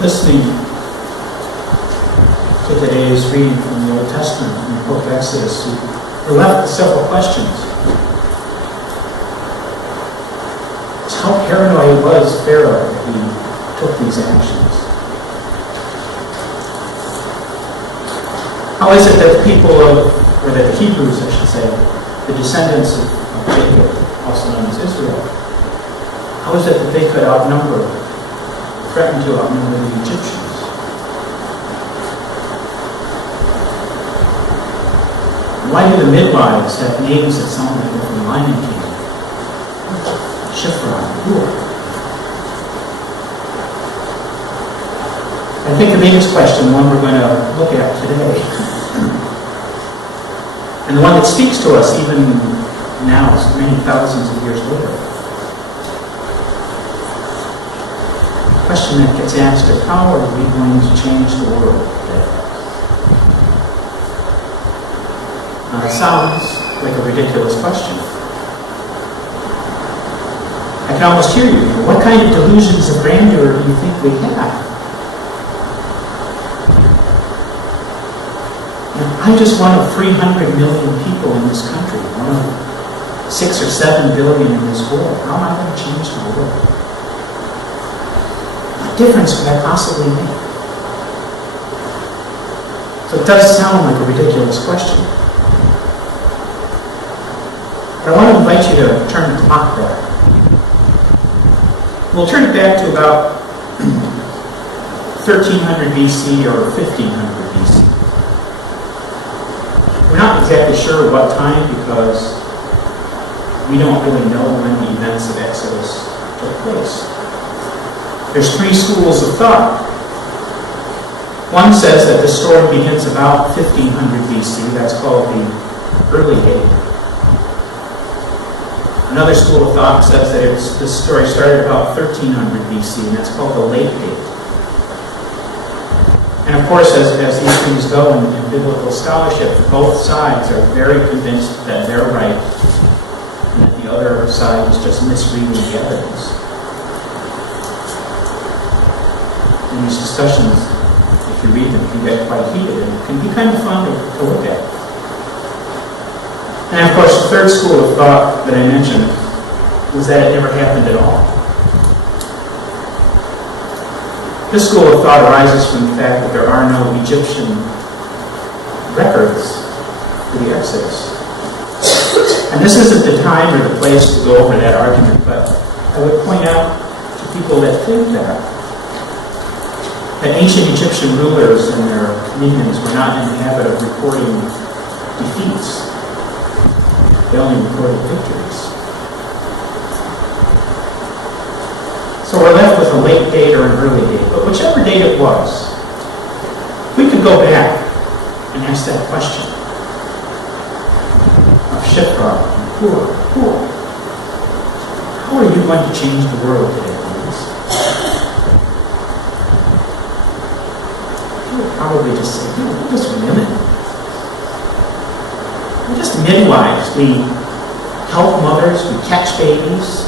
Listening to today's reading from the Old Testament, from the book of Exodus, we're left with several questions. How paranoid was Pharaoh that he took these actions? How is it that the people or that the Hebrews, I should say, the descendants of Jacob, also known as Israel, how is it that they could threaten to outnumber the Egyptians? Why do the midwives have names that sound like they're from Lion King? Shiphrah, Hur. I think the biggest question, one we're going to look at today, and the one that speaks to us even now, many thousands of years later. The question that gets asked is, how are we going to change the world today? Now, it sounds like a ridiculous question. I can almost hear you. What kind of delusions of grandeur do you think we have? I'm just one of 300 million people in this country, one of 6 or 7 billion in this world. How am I going to change the world? What difference could I possibly make? So it does sound like a ridiculous question. But I want to invite you to turn the clock back. We'll turn it back to about 1300 BC or 1500 BC. We're not exactly sure what time because we don't really know when the events of Exodus took place. There's 3 schools of thought. One says that the story begins about 1500 BC. That's called the early date. Another school of thought says that this story started about 1300 BC, and that's called the late date. And of course, as these things go in biblical scholarship, both sides are very convinced that they're right, and that the other side is just misreading the evidence. And these discussions, if you read them, can get quite heated, and it can be kind of fun to look at. And of course, the third school of thought that I mentioned was that it never happened at all. This school of thought arises from the fact that there are no Egyptian records for the Exodus. And this isn't the time or the place to go over that argument, but I would point out to people that think that ancient Egyptian rulers and their minions were not in the habit of recording defeats. They only recorded victories. So we're left with a late date or an early date. But whichever date it was, we could go back and ask that question of Shiphrah and Hur. How are you going to change the world today, ladies? You would probably just say, we're just women. We're just midwives. We help mothers. We catch babies.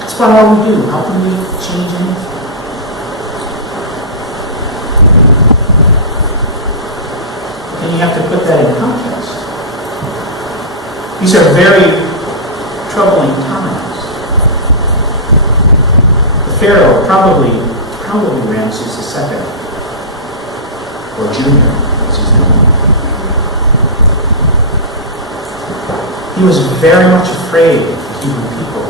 That's about all we do. How can we change anything? And you have to put that in context. These are very troubling times. The Pharaoh, probably Ramses II, or Junior, as he's known. He was very much afraid of the Hebrew people.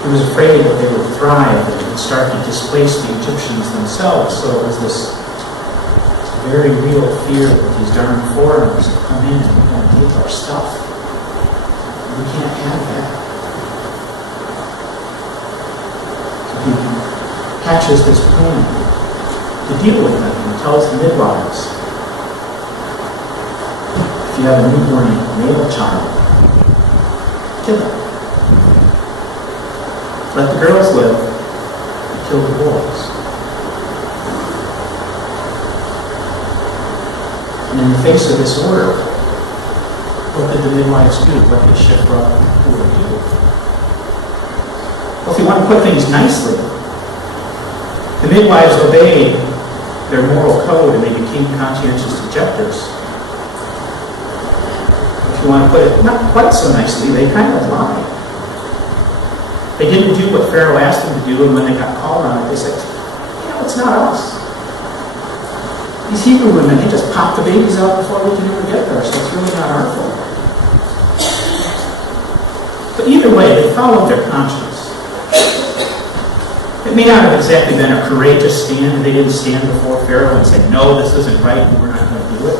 He was afraid that they would thrive and would start to displace the Egyptians themselves. So it was this very real fear that these darn foreigners would come in and we're going to take our stuff. We can't have that. So he hatches this plan to deal with them and tells the midwives, if you have a newborn male child, kill it. Let the girls live, and kill the boys. And in the face of this order, what did the midwives do? What did Shiphrah do? Well, if you want to to put things nicely, the midwives obeyed their moral code and they became conscientious objectors. If you want to put it not quite so nicely, they kind of lied. They didn't do what Pharaoh asked them to do, and when they got called on it, they said, it's not us. These Hebrew women, they just pop the babies out before we can even get there, so it's really not our fault. But either way, they followed their conscience. It may not have exactly been a courageous stand. They didn't stand before Pharaoh and say, no, this isn't right, and we're not going to do it.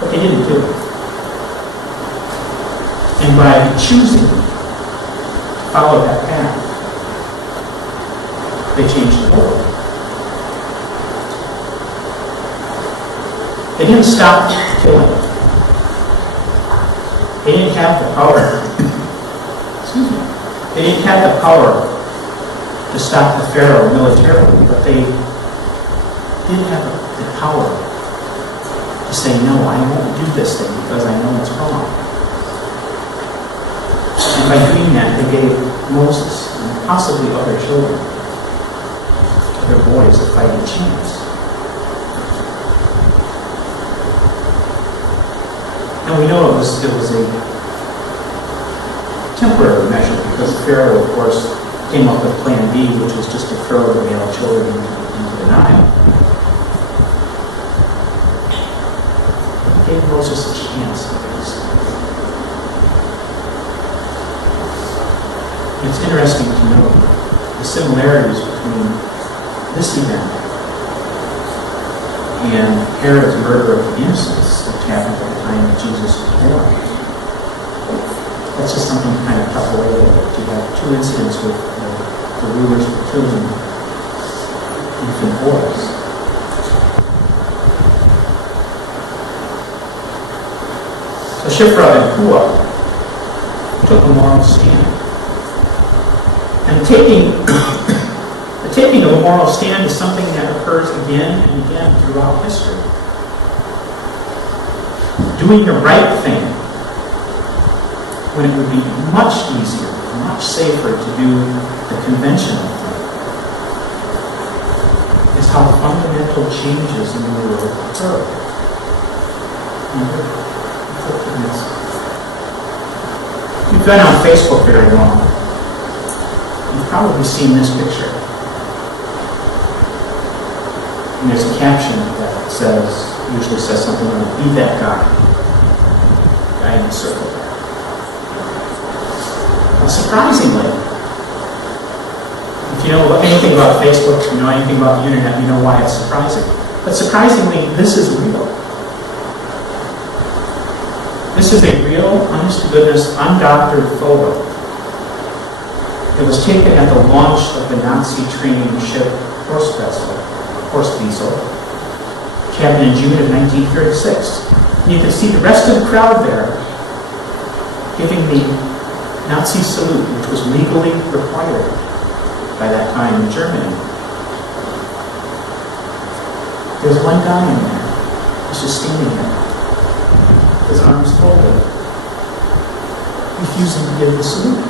But they didn't do it. And by choosing to follow that path, they changed the world. They didn't stop killing. They didn't have the power. Excuse me. They didn't have the power to stop the Pharaoh militarily, but they did have the power to say, no, I won't do this thing because I know it's wrong. And by doing that, they gave Moses and possibly other children, other boys, a fighting chance. And we know it was a temporary measure because Pharaoh, of course, came up with Plan B, which was just to throw the male children into the Nile. It gave Moses a chance at least. It's interesting to note the similarities between this event and Herod's murder of the innocents that happened at the time that Jesus was born. That's just something to kind of tuck away there. You have two incidents with the rulers were killing infant boys. So Shiphrah and Puah took a moral stand. And the taking of a moral stand is something that occurs again and again throughout history. Doing the right thing when it would be much easier, much safer to do the conventional thing, is how fundamental changes in the world occur. If you've been on Facebook very long, you've probably seen this picture. And there's a caption that usually says something like, be that guy in the circle. Surprisingly, if you know anything about Facebook, if you know anything about the internet, you know why it's surprising. But surprisingly, this is real. This is a real, honest-to-goodness, undoctored photo. It was taken at the launch of the Nazi training ship Horst Wessel, which happened in June of 1936. And you can see the rest of the crowd there giving the Nazi salute, which was legally required by that time in Germany. There's one guy in there. He's just standing there, his arms folded, refusing to give the salute.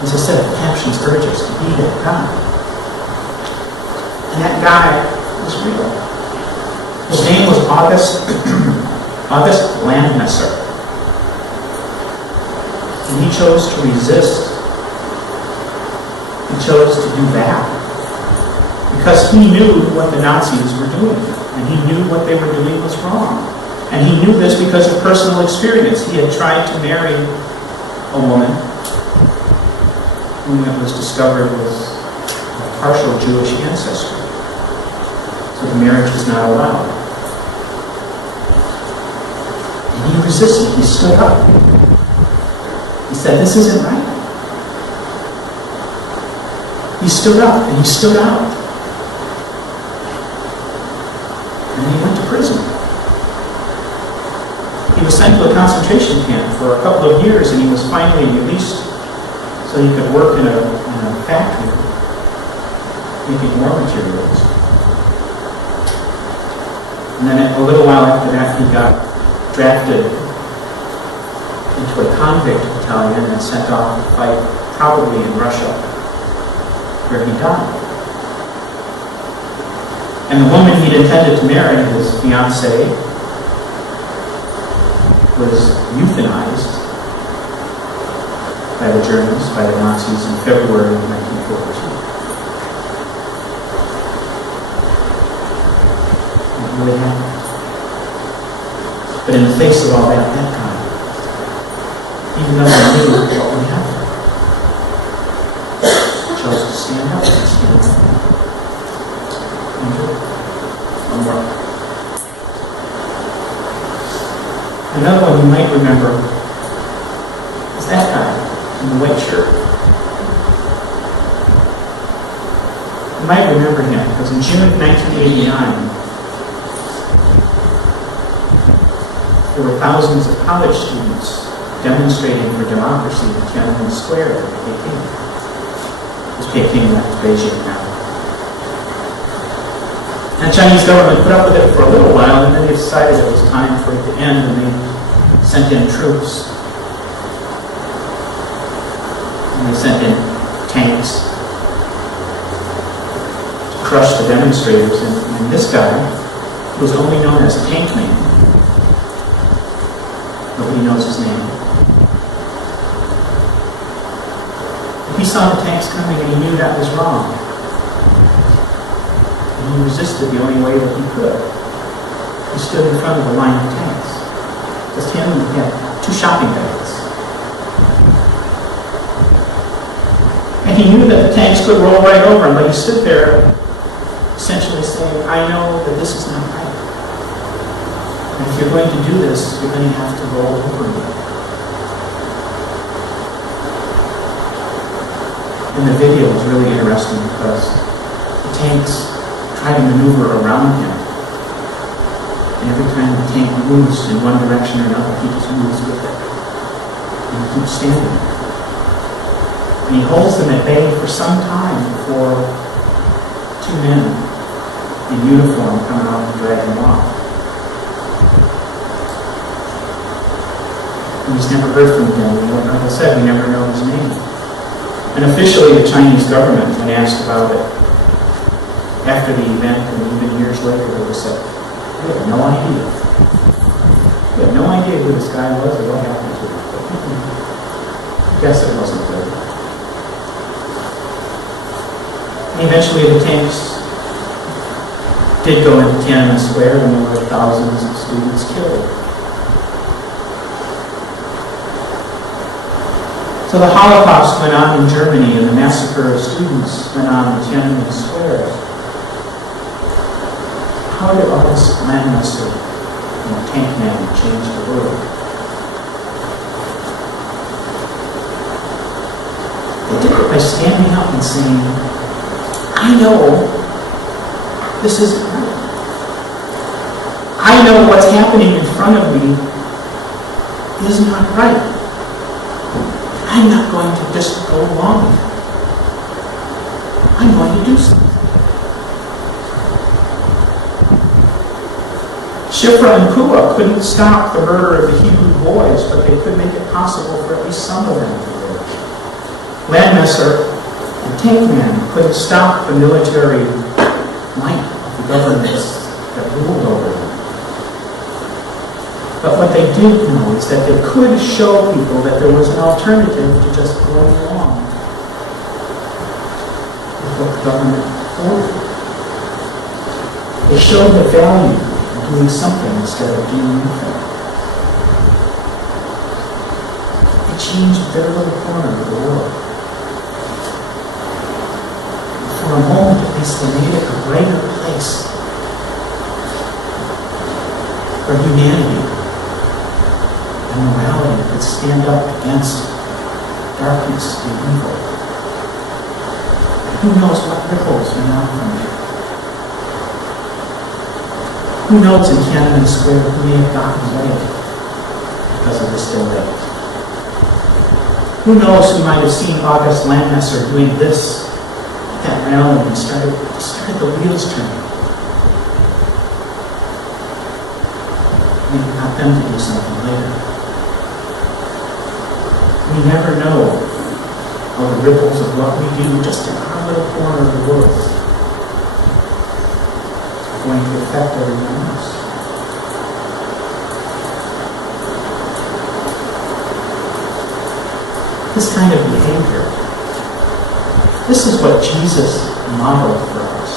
As I said, the captions urge us to be that guy. And that guy was real. His name was August Landmesser. And he chose to resist. He chose to do that. Because he knew what the Nazis were doing. And he knew what they were doing was wrong. And he knew this because of personal experience. He had tried to marry a woman whom it was discovered was of partial Jewish ancestry. So the marriage was not allowed. And he resisted. He stood up. He said, this isn't right. He stood up and he stood out. And then he went to prison. He was sent to a concentration camp for a couple of years and he was finally released so he could work in a factory making war materials. And then a little while after that he got drafted into a convict battalion and sent off to fight, probably in Russia, where he died. And the woman he'd intended to marry, his fiancée, was euthanized by the Germans, by the Nazis, in February of 1942. It really happened. But in the face of all that guy, even though he knew what would happen, he chose to stand up and stand up. One more. Another one you might remember is that guy in the white shirt. You might remember him because in June of 1989, there were thousands of college students demonstrating for democracy in Tiananmen Square in Peking. As Peking left Beijing now. And the Chinese government put up with it for a little while, and then they decided it was time for it to end, and they sent in troops. And they sent in tanks to crush the demonstrators. And this guy, who was only known as Tank Man, nobody knows his name. He saw the tanks coming and he knew that was wrong. And he resisted the only way that he could. He stood in front of a line of tanks. Just him and he had 2 shopping bags. And he knew that the tanks could roll right over him, but he stood there essentially saying, I know that this is not right. And if you're going to do this, you're going to have to roll over me. And the video was really interesting because the tanks try to maneuver around him. And every time the tank moves in one direction or another, he just moves with it. And he keeps standing there. And he holds them at bay for some time before 2 men in uniform come out and drag him off. And he's never heard from him. Like I said, we never know his name. And officially, the Chinese government, when asked about it after the event and even years later, they said, we have no idea. We have no idea who this guy was or what happened to him. I guess it wasn't good. And eventually, the tanks did go into Tiananmen Square, and there were thousands of students killed. So the Holocaust went on in Germany, and the massacre of students went on in Tiananmen Square. How did August Landmesser and Tank Man change the world? They did it by standing up and saying, I know this isn't right. I know what's happening in front of me is not right. I'm not going to just go along with it. I'm going to do something. Shifra and Pua couldn't stop the murder of the Hebrew boys, but they could make it possible for at least some of them to live. Landmesser and Tank Man couldn't stop the military might of the governments that ruled over them. But what they did know is that they could show people that there was an alternative to just going along with what the government ordered. They showed the value of doing something instead of doing nothing. They changed their little corner of the world. For a moment, at least, they made it a brighter place for humanity and morality could stand up against darkness and evil. And who knows what ripples went out from there? Who knows in Tiananmen Square who may have gotten away because of this delay? Who knows who might have seen August Landmesser doing this at that rally and started the wheels turning? Maybe got them to do something later. We never know how the ripples of what we do just in our little corner of the world are going to affect everyone else. This kind of behavior, this is what Jesus modeled for us.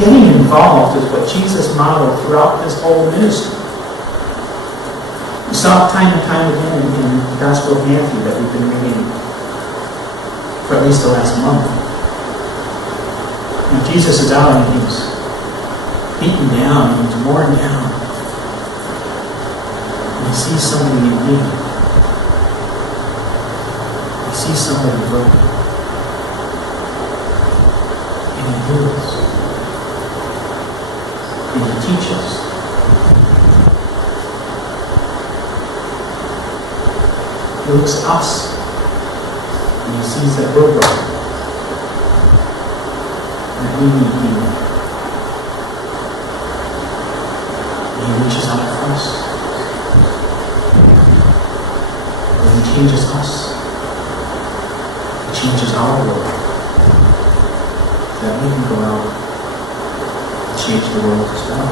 Getting involved is what Jesus modeled throughout his whole ministry. We saw it time and time again in the Gospel of Matthew that we've been reading for at least the last month. And Jesus is out and he's beaten down and he's worn down. And he sees somebody in need. He sees somebody broken. And he heals. And he teaches. He looks at us and he sees that we're broken, that we need healing. And he reaches out for us. And he changes us. He changes our world. That we can go out and change the world as well.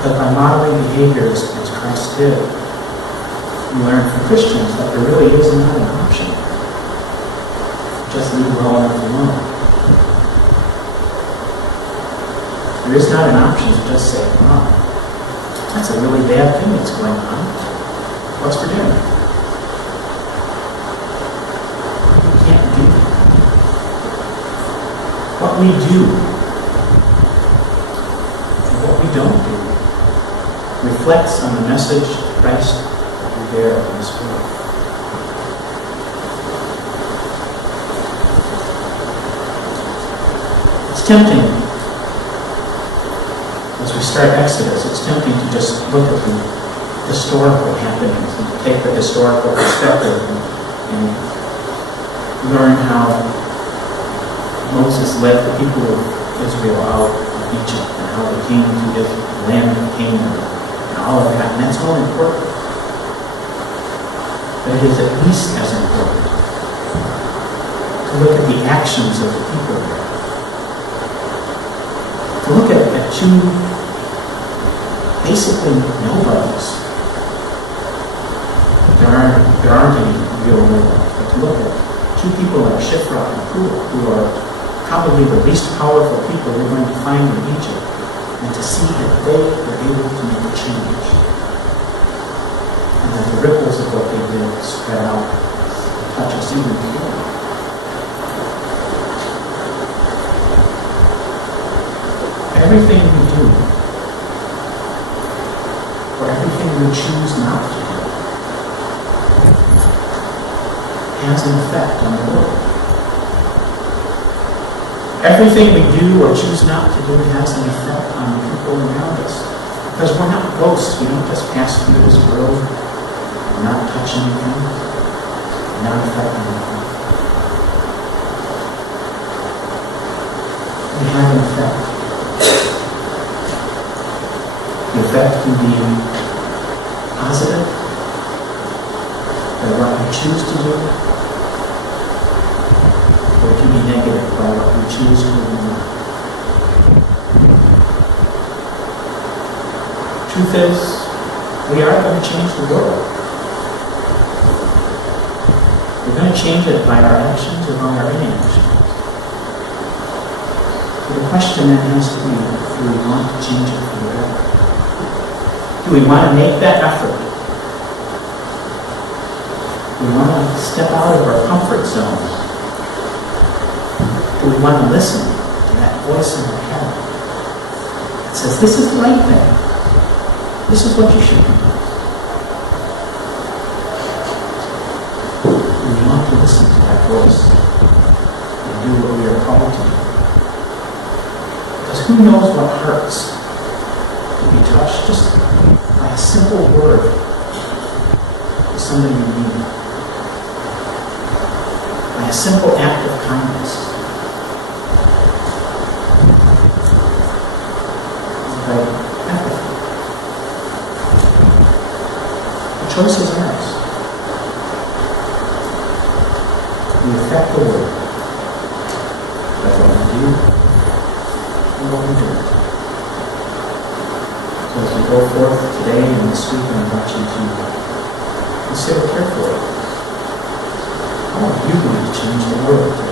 But by modeling behaviors as Christ did, we learn from Christians that there really is not an option. Just leave well enough alone. There is not an option to just say, oh, that's a really bad thing that's going on. What's for dinner? We can't do that. What we do and what we don't do reflects on the message of Christ that we bear in this world. It's tempting, as we start Exodus, it's tempting to just look at the historical happenings and to take the historical perspective and learn how Moses led the people of Israel out of Egypt and how they came to the land of Canaan. All of that, and that's all important. But it is at least as important to look at the actions of the people there. To look at two basically nobodies. There aren't any real nobodies, but to look at two people like Shiphrah and Puah, who are probably the least powerful people we're going to find in Egypt, and to see that they were able to make a change. And that the ripples of what they did spread out and touch us even more. Everything we do, or everything we choose not to do, has an effect on the world. Everything we do or choose not to do has an effect on the people around us. Because we're not ghosts. We don't just pass through this world and not touch anything, and not affect anything. We have an effect. The effect can be positive, by what we choose to do, or it can be negative by what we choose to do. Truth is, we are going to change the world. We're going to change it by our actions or by our inactions. So the question then has to be, do we want to change it for the better? Do we want to make that effort? Do we want to step out of our comfort zone? Do we want to listen to that voice in our head that says, this is the right thing. This is what you should do. Do we want to listen to that voice and do what we are called to do? Because who knows what hurts to be touched just by a simple word to somebody you need. By a simple act of kindness. choice is ours. We affect the world by what we do and what we do. So as we go forth today and this week, I invite you to consider carefully how are you going to change the world?